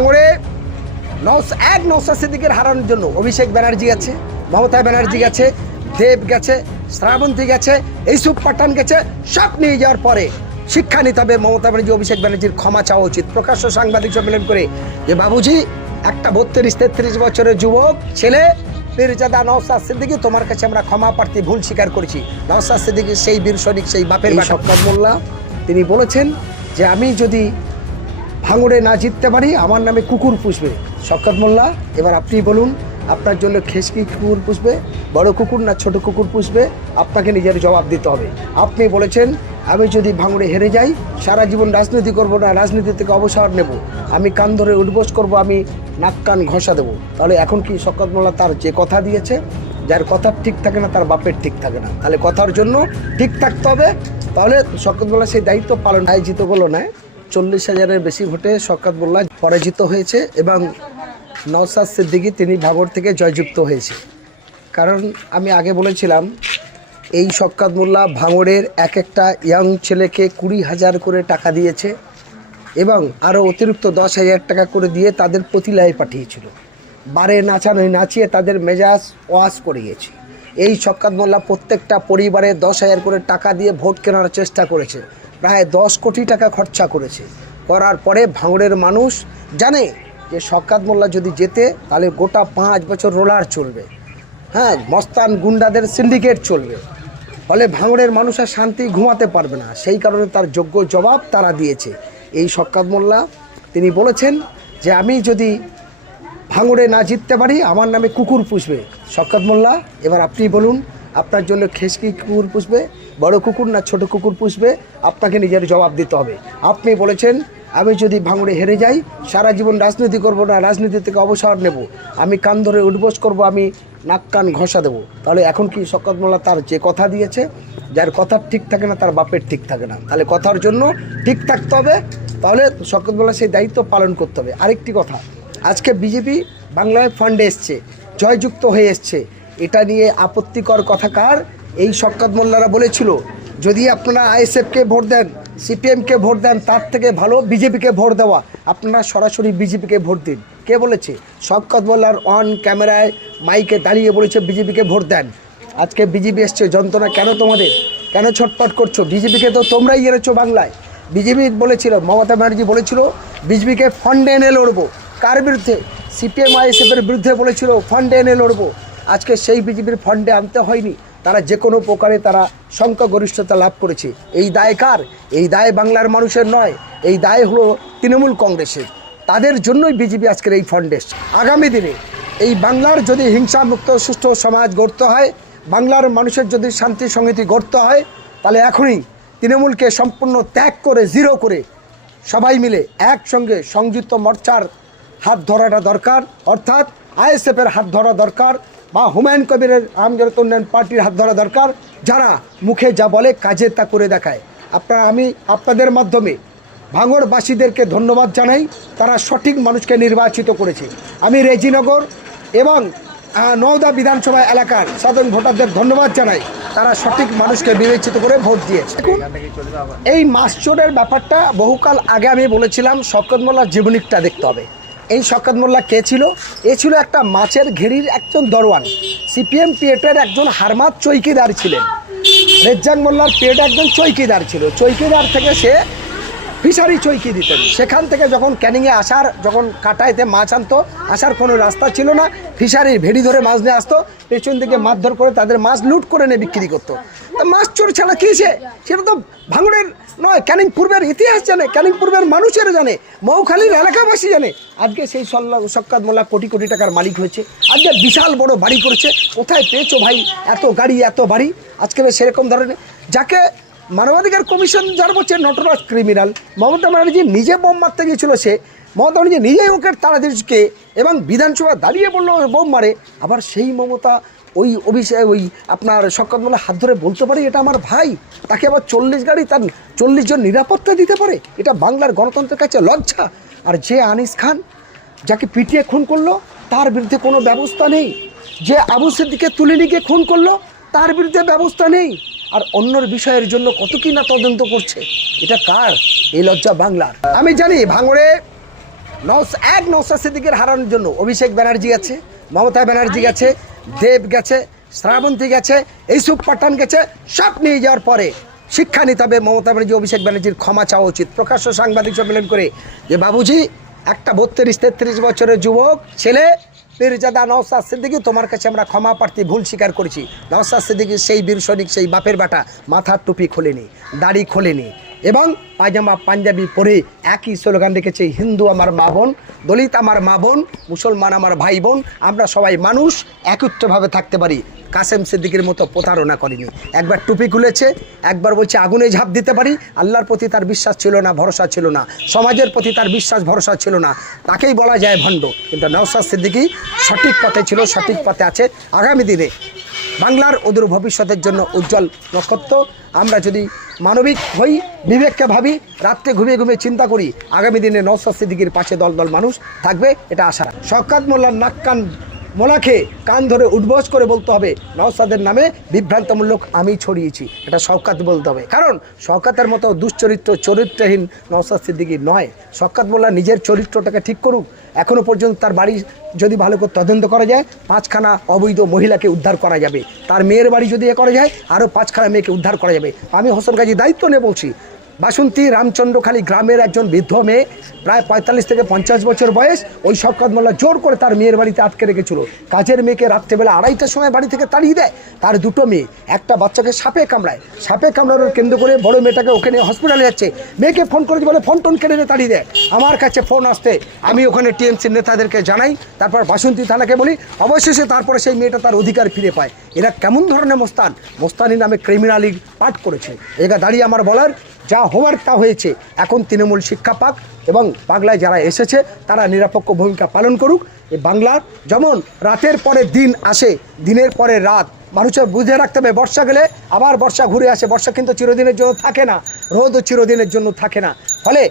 ভাঙড়ে নওশাদ সিদ্দিকীর হারানোর জন্য অভিষেক ব্যানার্জি গেছে, মমতা ব্যানার্জি গেছে, দেব গেছে, শ্রাবন্তী গেছে, ইউসুফ পাঠান গেছে। সব নিয়ে যাওয়ার পরে শিক্ষা নিতে হবে মমতা ব্যানার্জি, অভিষেক ব্যানার্জির ক্ষমা চাওয়া উচিত প্রকাশ্য সাংবাদিক সম্মেলন করে, যে বাবুজি একটা 32-33 বছরের যুবক ছেলে পীরজাদা নওশাদ সিদ্দিকী, তোমার কাছে আমরা ক্ষমা প্রার্থী, ভুল স্বীকার করেছি। নওশাদ সিদ্দিকী সেই বীর সৈনিক, সেই বাপের শওকত মোল্লা তিনি বলেছেন যে আমি যদি ভাঙড়ে না জিততে পারি আমার নামে কুকুর পুষবে। শওকত মোল্লা, এবার আপনি বলুন আপনার জন্য খেসকি কুকুর পুষবে, বড় কুকুর না ছোট কুকুর পুষবে? আপনাকে নিজের জবাব দিতে হবে। আপনি বলেছেন আমি যদি ভাঙড়ে হেরে যাই সারা জীবন রাজনীতি করব না, রাজনীতি থেকে অবসর নেব, আমি কান ধরে উঠবোস করবো, আমি নাক কান ঘষা দেবো। তাহলে এখন কি শওকত মোল্লা তার যে কথা দিয়েছে, যার কথা ঠিক থাকে না তার বাপের ঠিক থাকে না, তাহলে কথার জন্য ঠিক থাকতে হবে। তাহলে শওকত মোল্লা সেই দায়িত্ব পালন আয়োজিত করলো না। 40,000-এর বেশি ভোটে শওকত মোল্লা পরাজিত হয়েছে এবং নওশাদ সিদ্দিকী তিনি ভাঙড় থেকে জয়যুক্ত হয়েছে। কারণ আমি আগে বলেছিলাম এই শওকত মোল্লা ভাঙড়ের এক একটা ইয়াং ছেলেকে 20,000 করে টাকা দিয়েছে এবং আরও অতিরিক্ত 10,000 টাকা করে দিয়ে তাদের প্রতিলায় পাঠিয়েছিল। বারে নাচিয়ে তাদের মেজাজ ওয়াশ করিয়েছে। এই শওকত মোল্লা প্রত্যেকটা পরিবারে 10,000 করে টাকা দিয়ে ভোট কেনার চেষ্টা করেছে, প্রায় 10 কোটি টাকা খরচা করেছে। করার পরে ভাঙড়ের মানুষ জানে যে শওকত মোল্লা যদি জেতে তাহলে গোটা 5 বছর রোলার চলবে, হ্যাঁ, মস্তান গুন্ডাদের সিন্ডিকেট চলবে, ফলে ভাঙড়ের মানুষ আর শান্তি ঘুমাতে পারবে না। সেই কারণে তার যোগ্য জবাব তারা দিয়েছে। এই শওকত মোল্লা তিনি বলেছেন যে আমি যদি ভাঙড়ে না জিততে পারি আমার নামে কুকুর পুষবে। শওকত মোল্লা, এবার আপনি বলুন আপনার জন্য খেসকি কুকুর পুষবে, বড় কুকুর না ছোট কুকুর পুষবে? আপনাকে নিজের জবাব দিতে হবে। আপনি বলেছেন আমি যদি ভাঙড়ে হেরে যাই সারা জীবন রাজনীতি করব না, রাজনীতি থেকে অবসর নেব, আমি কান ধরে উঠবোস করবো, আমি নাক কান ঘষা দেবো। তাহলে এখন কি শওকত মোল্লা তার যে কথা দিয়েছে, যার কথা ঠিক থাকে না তার বাপের ঠিক থাকে না, তাহলে কথার জন্য ঠিক থাকতে হবে। তাহলে শওকত মোল্লা সেই দায়িত্ব পালন করতে হবে। আরেকটি কথা, আজকে বিজেপি বাংলায় ফান্ডে এসছে, জয়যুক্ত হয়ে এসছে, এটা নিয়ে আপত্তিকর কথা কার? এই শওকত মোল্লারা বলেছিল যদি আপনারা আইএসএফকে ভোট দেন, সিপিএমকে ভোট দেন, তার থেকে ভালো বিজেপিকে ভোট দেওয়া, আপনারা সরাসরি বিজেপিকে ভোট দিন। কে বলেছে? শওকত মোল্লার অন ক্যামেরায় মাইকে দাঁড়িয়ে বলেছে বিজেপিকে ভোট দেন। আজকে বিজেপি এসছে, যন্ত্রণা কেন তোমাদের? কেন ছটফট করছো? বিজেপিকে তো তোমরাই এনেছো বাংলায়। বিজেপি বলেছিল, মমতা ব্যানার্জি বলেছিল বিজেপিকে ফান্ডে এনে লড়বো। কার বিরুদ্ধে? সিপিএম আইএসএফের বিরুদ্ধে বলেছিল ফান্ডে এনে লড়বো। আজকে সেই বিজেপির ফান্ডে আনতে হয়নি, তারা যে কোনো প্রকারে তারা সংখ্যাগরিষ্ঠতা লাভ করেছে। এই দায় কার? এই দায় বাংলার মানুষের নয়, এই দায় হলো তৃণমূল কংগ্রেসের। তাদের জন্যই বিজেপি আজকের এই ফান্ডে। আগামী দিনে এই বাংলার যদি হিংসামুক্ত সুষ্ঠু সমাজ গড়তে হয়, বাংলার মানুষের যদি শান্তি সংহতি গড়তে হয়, তাহলে এখনই তৃণমূলকে সম্পূর্ণ ত্যাগ করে জিরো করে সবাই মিলে একসঙ্গে সংযুক্ত মোর্চার হাত ধরাটা দরকার, অর্থাৎ আইএসএফের হাত ধরা দরকার বা হুমায়ুন কবিরের আমজনতা উন্নয়ন পার্টির হাত ধরা দরকার, যারা মুখে যা বলে কাজে তা করে দেখায়। আমি আপনাদের মাধ্যমে ভাঙড়বাসীদেরকে ধন্যবাদ জানাই, তারা সঠিক মানুষকে নির্বাচিত করেছে। আমি রেজিনগর এবং নওদা বিধানসভা এলাকার সাধারণ ভোটারদের ধন্যবাদ জানাই, তারা সঠিক মানুষকে বিবেচিত করে ভোট দিয়েছে। এই মাসচোরের ব্যাপারটা বহুকাল আগে আমি বলেছিলাম, শওকত মোল্লার জীবনীটা দেখতে হবে। এই শওকত মোল্লা কে ছিল? এ ছিল একটা মাছের ঘেরির একজন দরওয়ান, সিপিএম পিএটের একজন হারমাত চৌকিদার ছিলেন। রেজ্জাক মোল্লার পেটে একজন চৌকিদার ছিল, চৌকিদার থেকে সে ফিশারি চৌকি দিতেন। সেখান থেকে যখন ক্যানিংয়ে আসার, যখন কাটাইতে মাছ আনতো, আসার কোনো রাস্তা ছিল না, ফিশারির ভেড়ি ধরে মাছ নিয়ে আসতো, পেছন থেকে মারধর করে তাদের মাছ লুট করে নিয়ে বিক্রি করতো। মাছ চোর ছাড়া কী সেটা তো ভাঙড়ের নয়, ক্যানিং পূর্বের ইতিহাস জানে, ক্যানিং পূর্বের মানুষেরা জানে, মৌখালীর এলাকাবাসী জানে। আজকে সেই শওকত মোল্লা কোটি কোটি টাকার মালিক হয়েছে, আজকে বিশাল বড় বাড়ি করেছে। কোথায় পেয়েছো ভাই এত গাড়ি এত বাড়ি? আজকে সেরকম ধরনের যাকে মানবাধিকার কমিশন যার বলছে নটরাজ ক্রিমিনাল, মমতা ব্যানার্জি নিজে বোম মারতে গিয়েছিল, সে মমতা ব্যানার্জি নিজেই ওকে তারা দিয়েছে এবং বিধানসভা দাঁড়িয়ে বললো বোম মারে। আবার সেই মমতা ওই আপনার শওকত মোল্লার হাত ধরে বলতে পারে এটা আমার ভাই, তাকে আবার 40 গাড়ি তার 40 জন নিরাপত্তা দিতে পারে? এটা বাংলার গণতন্ত্রের কাছে লজ্জা। আর যে আনিস খান যাকে পিটিয়ে খুন করলো তার বিরুদ্ধে কোনো ব্যবস্থা নেই, যে আবু সিদ্দিককে তুলে নিয়ে গিয়ে খুন করলো তার বিরুদ্ধে ব্যবস্থা নেই, আর অন্যর বিষয়ের জন্য কত কি না তদন্ত করছে। এটা কার? এই লজ্জা বাংলার। আমি জানি ভাঙড়ে নওশাদ সিদ্দিকীর হারানোর জন্য অভিষেক ব্যানার্জি গেছে, মমতা ব্যানার্জি গেছে, দেব গেছে, শ্রাবন্তী গেছে, ইউসুফ পাঠান গেছে। সব নিয়ে যাওয়ার পরে শিক্ষা নিতে হবে মমতা ব্যানার্জি, অভিষেক ব্যানার্জির ক্ষমা চাওয়া উচিত প্রকাশ্য সাংবাদিক সম্মেলন করে, যে বাবুজি একটা 32-33 বছরের যুবক ছেলে পীরজাদা নওশাদ সিদ্দিকী, তোমার কাছে আমরা ক্ষমা প্রার্থী, ভুল স্বীকার করেছি। নওশাদ সিদ্দিকী সেই বীর সৈনিক, সেই বাপের বাটা, মাথার টুপি খোলেনি, দাড়ি খোলেনি এবং পায়জামা পাঞ্জাবি পরে একই স্লোগান রেখেছে, হিন্দু আমার মা বোন, দলিত আমার মা বোন, মুসলমান আমার ভাই বোন, আমরা সবাই মানুষ, একত্রভাবে থাকতে পারি। কাসেম সিদ্দিকীর মতো প্রতারণা করেনি। একবার টুপি খুলেছে, একবার বলছে আগুনে ঝাঁপ দিতে পারি। আল্লাহর প্রতি তার বিশ্বাস ছিল না, ভরসা ছিল না, সমাজের প্রতি তার বিশ্বাস ভরসা ছিল না, তাকেই বলা যায় ভণ্ড। কিন্তু নওশাদ সিদ্দিকী সঠিক পথে ছিল, সঠিক পথে আছে। আগামী দিনে বাংলার অদূর ভবিষ্যতের জন্য উজ্জ্বল নক্ষত্র। আমরা যদি মানবিক হই, বিবেককে ভাবি, রাত্রে ঘুমিয়ে ঘুমিয়ে চিন্তা করি, আগামী দিনে নওশাদ সিদ্দিকীর পাশে দল দল মানুষ থাকবে, এটা আশা। শওকত মোল্লার নাক কান মোলাকে কান ধরে উঠবোস করে বলতে হবে, নওশাদের নামে বিভ্রান্তমূলক আমি ছড়িয়েছি, এটা শওকত বলতে হবে। কারণ শওকতের মতো চরিত্রহীন নওশাদ সিদ্দিকী নয়। শওকত মোল্লা নিজের চরিত্রটাকে ঠিক করুক। এখনও পর্যন্ত তার বাড়ি যদি ভালো করে তদন্ত করা যায়, 5খানা অবৈধ মহিলাকে উদ্ধার করা যাবে। তার মেয়ের বাড়ি যদি করা যায়, আরও 5খানা মেয়েকে উদ্ধার করা যাবে। আমি হোসেন গাজী দায়িত্ব নিয়ে বলছি, বাসন্তী রামচন্দ্রখালী গ্রামের একজন বৃদ্ধ মেয়ে, প্রায় 45 থেকে 50 বছর বয়স, ওই শওকত মোল্লা জোর করে তার মেয়ের বাড়িতে আটকে রেখেছিল। কাজের মেয়েকে রাত্রেবেলা 2:30টার সময় বাড়ি থেকে তাড়িয়ে দেয়। তার দুটো মেয়ে, একটা বাচ্চাকে সাপে কামড়ায়, সাপে কামড়ানোর কেন্দ্র করে বড় মেয়েটাকে ওখানে হসপিটালে যাচ্ছে, মেয়েকে ফোন করে বলে ফোন টোন কেটে তাড়িয়ে দেয়। আমার কাছে ফোন আসতে আমি ওখানে টিএমসির নেতাদেরকে জানাই, তারপর বাসন্তী থানাকে বলি, অবশেষে তারপরে সেই মেয়েটা তার অধিকার ফিরে পায়। এরা কেমন ধরনের মোস্তানি নামে ক্রিমিনালি পাঠ করেছে। এরা দাঁড়িয়ে আমার বলার, যা হওয়ার তা হয়েছে, এখন তৃণমূল শিক্ষা পাক এবং বাংলায় যারা এসেছে তারা নিরপেক্ষ ভূমিকা পালন করুক। এই বাংলার যেমন রাতের পরে দিন আসে, দিনের পরে রাত, মানুষের বুঝে রাখতে হবে, বর্ষা গেলে আবার বর্ষা ঘুরে আসে। বর্ষা কিন্তু চিরদিনের জন্য থাকে না, রোদও চিরদিনের জন্য থাকে না। ফলে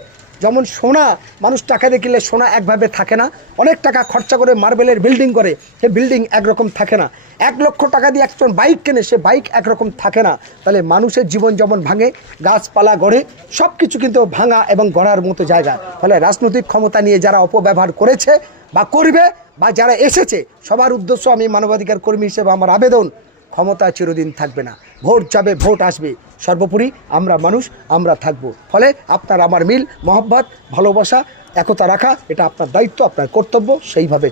যেমন সোনা, মানুষ টাকা দিয়ে কিনলে সোনা একভাবে থাকে না, অনেক টাকা খরচা করে মার্বেলের বিল্ডিং করে, সে বিল্ডিং একরকম থাকে না। 1 লক্ষ টাকা দিয়ে একজন বাইক কেনে, সে বাইক একরকম থাকে না। তাহলে মানুষের জীবন যেমন ভাঙে, গাছপালা গড়ে, সব কিছু কিন্তু ভাঙা এবং গড়ার মতো জায়গা। ফলে রাজনৈতিক ক্ষমতা নিয়ে যারা অপব্যবহার করেছে বা করবে, বা যারা এসেছে, সবার উদ্দেশ্য আমি মানবাধিকার কর্মী হিসেবে আমার আবেদন, ক্ষমতা চিরদিন থাকবে না, ভোট যাবে, ভোট আসবে, সর্বোপরি আমরা মানুষ, আমরা থাকব। ফলে আপনার আমার মিল, মহব্বত, ভালোবাসা, একতা রাখা, এটা আপনার দায়িত্ব, আপনার কর্তব্য, সেইভাবে